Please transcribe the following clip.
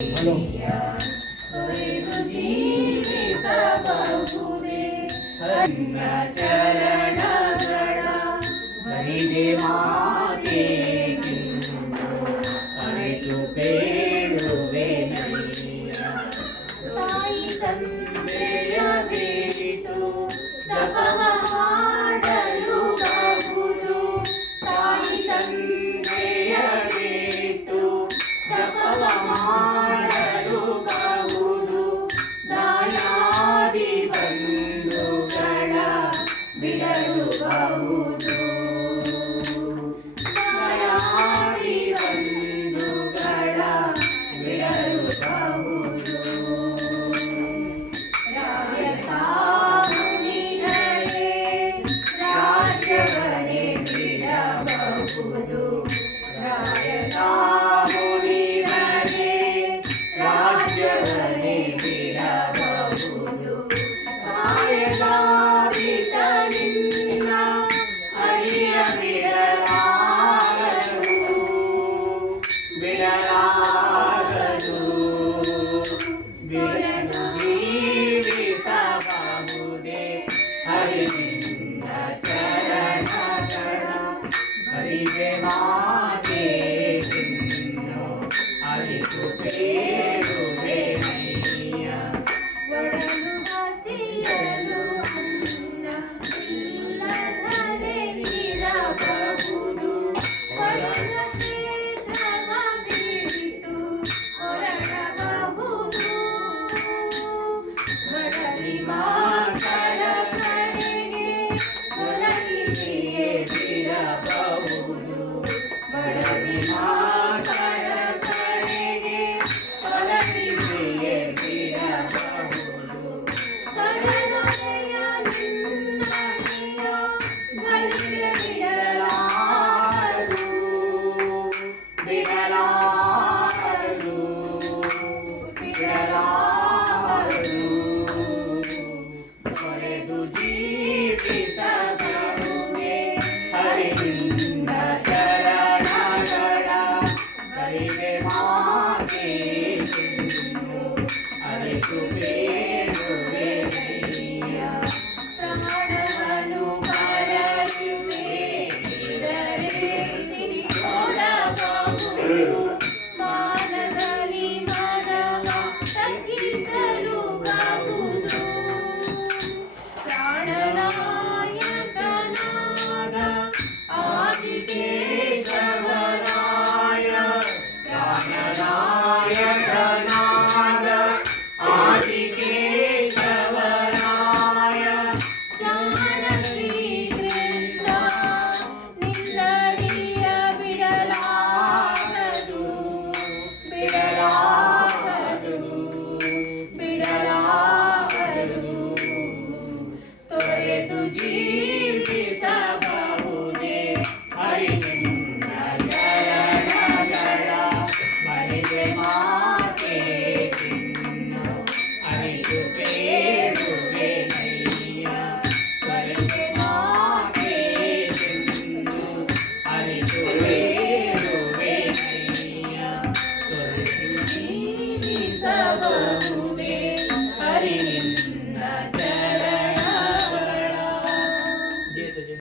hello ಚರಣಗಳ ಹರಿದೆ ಮಾತೆ ಅರಿತು ಬೇಡುವೆ ತಾಯಿ ತಂದೆಯ ಬಿಟ್ಟು ತಪವ ಮಾಡಲು ಬಹುದು ತಾಯಿ ತಂದೆಯ ಬಿಟ್ಟು ತಪವ ಮಾಡಲು ಬಹುದು ದಾಯಾದಿ ಬಂಧುಗಳ ಬಿಡಲು ಬಹುದು ದಾಯಾದಿ ಬಂಧುಗಳ ಬಿಡಲು ಬಹುದು ರಾಯಸಾಮುನಿಗಳೇ ರಾಜ್ಯವನ್ನೇ ಬಿಡಬಹುದು ರಾಯಸಾಮುನಿಗಳೇ ರಾಜ್ಯವನ್ನೇ ಬಿಡಬಹುದು ಕಾಯದಾರಿತ ನಿನ್ನ ಅರಿಯ ಬಿಡಲಾಗದು ಬಿಡಲಾಗದು ಬಿಡಲು ಜೀವಿಸಬಹುದೇ ಹರಿನಿಂದ ಚರಣಗಳ ಹರಿವೆ ಮಾತೆ ಇನ್ನು ಅರಿತು ಬೇಡುವೆ ನಯ್ಯ ಒಡಲು ಹಸಿಯಲು ಅನ್ನ ಇಲ್ಲದರೆ ಇರಬಹುದು ಒಳಗ ಕ್ಷೇತ್ರವ ಬಿಟ್ಟು ಹೊರಡಬಹುದು ಬಡಲಿ ಮಕ್ಕಳ ಕಡೆಗೆ ತೊಲಗಿಸಿಯೇ ಬಿಡಬಹುದು ಬಡಲಿ ಮಕ್ಕಳ ಕಡೆಗೆ ತೊಲಗಿಸಿಯೇ ಬಿಡಬಹುದು ಕರದೊರೆಯ ನಿನ್ನಯ ಗಳಿಗೆ ಬಿಡಲಾರದು ಬಿಡಲಾರದು ಬಿಡಲಾರದು ತೊರೆದು ಜೀವಿಸಬಹುದೇ ಹರಿನಿಂದ ಚರಣಗಳ ಹರಿವೆ ಮಾತೆ ಇನ್ನು ಅರಿತು ಬೇಡುವೆ ನಯ್ಯ ಪ್ರಾಣವನ್ನು ಬರಲುವೆ ಇದರಲ್ಲಿ ನೋಡಬಹುದು ಮಾನದಲ್ಲಿ ಮನವ ತಗ್ಗಿಸಲು ಬಹುದು ಪ್ರಾಣನಾಯಕನಾದ ಆದಿಕೇಶವರಾಯ ಪ್ರಾಣನಾಯಕನಾದ ಆದಿಕೇಶವರಾಯ